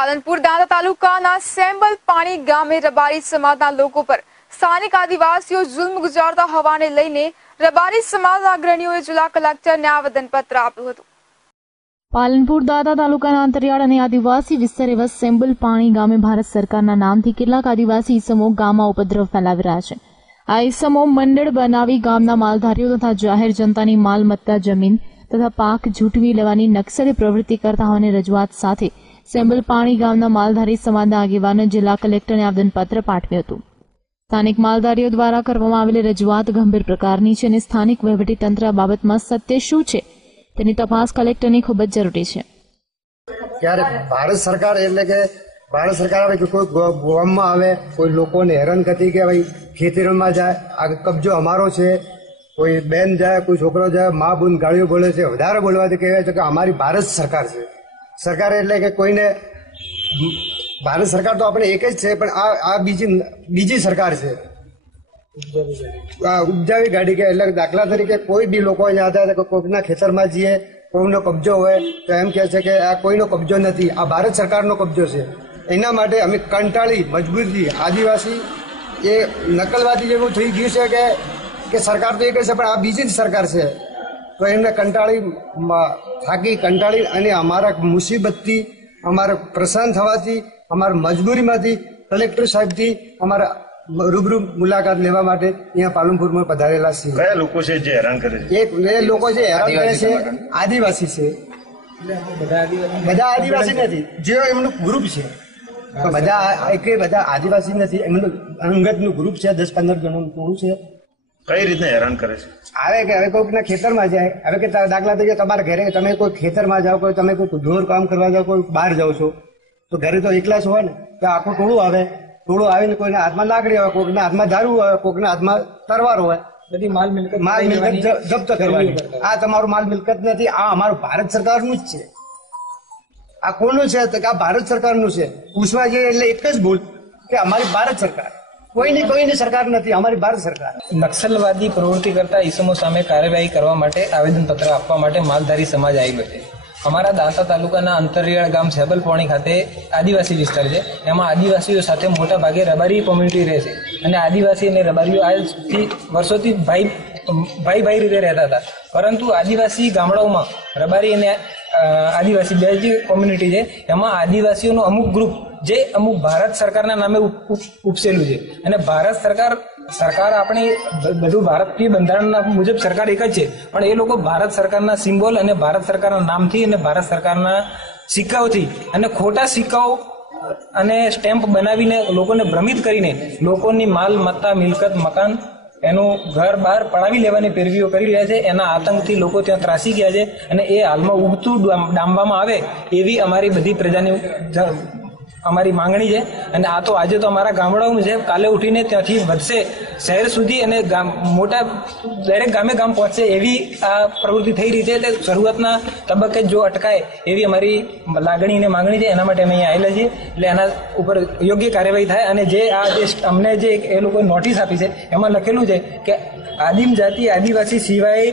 પાલનપુર દાંતા તાલુકાના સેમ્બલ પાણી ગામે રબારી સમાજના લોકો પર સ્થાનિક આદિવાસીઓ જુલ્મ ગુજારતા હોવાને લઈને રબારી સમાજના અગ્રણીઓએ જિલ્લા કલેક્ટરને આવેદનપત્ર આપ્યું હતું। પાલનપુર દાંતા તાલુકાના અંતરિયાળ અને આદિવાસી વિસ્તાર એવા સેમ્બલ પાણી ગામે ભારત સરકારના નામથી કેટલાક આદિવાસી ઈસમો ગામમાં ઉપદ્રવ ફેલાવી રહ્યા છે। આ ઈસમો મંડળ બનાવી ગામના માલધારીઓ તથા જાહેર જનતાની માલમત્તા જમીન તથા પાક ઝૂંટવી લેવાની નક્સલી પ્રવૃત્તિ કરતા હોવાની રજૂઆત સાથે સેમ્બલ પાણી ગામના માલધારી સમાજના આગેવાને જિલ્લા કલેક્ટરને આવેદનપત્ર પાઠવ્યું હતું। સ્થાનિક માલધારીઓ દ્વારા કરવામાં આવેલી રજૂઆત ગંભીર પ્રકારની છે અને સ્થાનિક વહીવટીતંત્ર આ બાબતમાં સત્ય શું છે તેની તપાસ કલેક્ટરની ખૂબ જ જરૂરી છે। ત્યારે ભારત સરકાર એટલે કે ભારત સરકાર આવે કે કોઈ ગામમાં આવે, કોઈ લોકોને હેરાન કરતી કે ભાઈ ખેતરોમાં જાય, આ કબજો અમારો છે, કોઈ બેન જાય, કોઈ છોકરો જાય, મા બુન ગાળીઓ બોલે છે, વધારે બોલવાથી કહેવાય છે કે અમારી ભારત સરકાર છે। સરકાર એટલે કે કોઈને ભારત સરકાર તો આપણે એક જ છે, પણ આ બીજી સરકાર છે, ઉપજાવી ગાડી કે એટલે દાખલા તરીકે કોઈ બી લોકો અહીંયા હતા કે કોઈના ખેતરમાં જઈએ, કોઈનો કબજો હોય તો એમ કહે છે કે આ કોઈનો કબજો નથી, આ ભારત સરકારનો કબજો છે। એના માટે અમે કંટાળી મજબૂરથી આદિવાસી એ નકલવાદી જેવું થઈ ગયું છે કે સરકાર તો એક જ છે પણ આ બીજી જ સરકાર છે, તો એમને કંટાળી અને અમારા મુસીબતથી, અમારા પરેશાન થવાથી, અમારા મજબૂરીમાંથી કલેક્ટર સાહેબથી અમારા રૂબરૂ મુલાકાત લેવા માટે અહીંયા પાલનપુરમાં પધારેલા છીએ। કયા લોકો છે જે હેરાન કરે છે? એ લોકો જે હેરાન કરે છે આદિવાસી છે, બધા આદિવાસી નથી, જે એમનું ગ્રુપ છે, બધા આદિવાસી નથી, એમનું અંગતનું ગ્રુપ છે, 10-15 જણનું ટોળું છે। કઈ રીતે હેરાન કરે છે? આવે કે હવે કોઈકના ખેતરમાં જાય, હવે કે દાખલા તરીકે તમારા ઘરે તમે કોઈ ખેતરમાં જાઓ, કોઈ તમે કોઈ ઢોર કામ કરવા જાઓ, કોઈ બહાર જાઓ છો તો ઘરે તો એકલા જ હોય ને, તો આખું ટોળું આવીને કોઈના હાથમાં લાકડી હોય, કોઈના હાથમાં દારૂ હોય, કોઈના હાથમાં તરવાર હોય, બધી માલ મિલકત જપ્ત કરવાની। આ તમારું માલ મિલકત નથી, આ અમારું ભારત સરકારનું જ છે। આ કોનું છે? આ ભારત સરકારનું છે। પૂછવા જઈએ એટલે એક જ ભૂલ કે અમારી ભારત સરકાર, કોઈની સરકાર નથી, અમારી ભારત સરકાર। નક્સલવાદી પ્રવૃત્તિ કરતા ઈસમો સામે કાર્યવાહી કરવા માટે આવેદનપત્ર આપવા માટે માલધારી સમાજ આવેલો છે। અમારા દાંતા તાલુકાના અંતરિયાળ ગામ સેમ્બલ પાણી ખાતે આદિવાસી વિસ્તાર છે, એમાં આદિવાસીઓ સાથે મોટા ભાગે રબારી કોમ્યુનિટી રહે છે અને આદિવાસી અને રબારીઓ આજથી વર્ષોથી ભાઈ રીતે રહેતા હતા, પરંતુ આદિવાસી ગામડાઓમાં રબારી અને આદિવાસી બે જે કોમ્યુનિટી છે એમાં આદિવાસીઓનું અમુક ગ્રુપ જે અમુક ભારત સરકારના નામે ઉપસેલું છે અને ભારત સરકાર આપણે બધું ભારતીય બંધારણના મુજબ સરકાર એક જ છે, પણ એ લોકો ભારત સરકારના સિમ્બોલ અને ભારત સરકારના નામથી અને ભારત સરકારના સિક્કાઓથી અને ખોટા સિક્કાઓ અને સ્ટેમ્પ બનાવીને લોકોને ભ્રમિત કરીને લોકોની માલ મત્તા મિલકત મકાન એનું ઘર બહાર પડાવી લેવાની પેરવીઓ કરી રહ્યા છે। એના આતંકથી લોકો ત્યાં ત્રાસી ગયા છે અને એ હાલમાં ઉગતું ડામવામાં આવે એવી અમારી બધી પ્રજાની અમારી માંગણી છે। અને આ તો આજે તો અમારા ગામડાઓમાં છે, કાલે ઉઠીને ત્યાંથી વધશે શહેર સુધી અને મોટા દરેક ગામ પહોંચશે એવી આ પ્રવૃત્તિ થઈ રહી છે। એટલે શરૂઆતના તબક્કે જો અટકાય એવી અમારી લાગણી અને માંગણી છે, એના માટે અમે અહીંયા આવેલા છીએ। એટલે એના ઉપર યોગ્ય કાર્યવાહી થાય અને જે અમને જે એ લોકોએ નોટિસ આપી છે એમાં લખેલું છે કે આદિમ જાતિ આદિવાસી સિવાય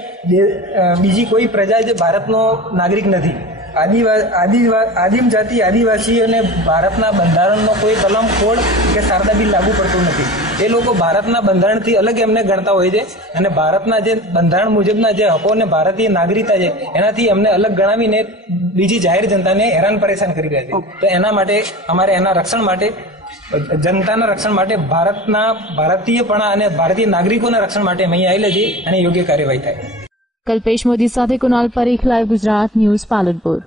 બીજી કોઈ પ્રજા જે ભારતનો નાગરિક નથી। આદિમ જાતિ આદિવાસીઓને ભારતના બંધારણનો કોઈ કલમ કોડ કે શારદા બિલ લાગુ પડતું નથી। એ લોકો ભારતના બંધારણથી અલગ એમને ગણતા હોય છે અને ભારતના જે બંધારણ મુજબના જે હકો અને ભારતીય નાગરિકતા છે એનાથી એમને અલગ ગણાવીને બીજી જાહેર જનતાને હેરાન પરેશાન કરી રહ્યા છે। તો એના માટે અમારે એના રક્ષણ માટે, જનતાના રક્ષણ માટે, ભારતીયપણા અને ભારતીય નાગરિકોના રક્ષણ માટે અમે અહીં આવેલા છીએ અને યોગ્ય કાર્યવાહી થાય। કલ્પેશ મોદી સાથે કુનાલ પરીખ, લાઈવ ગુજરાત ન્યૂઝ, પાલનપુર।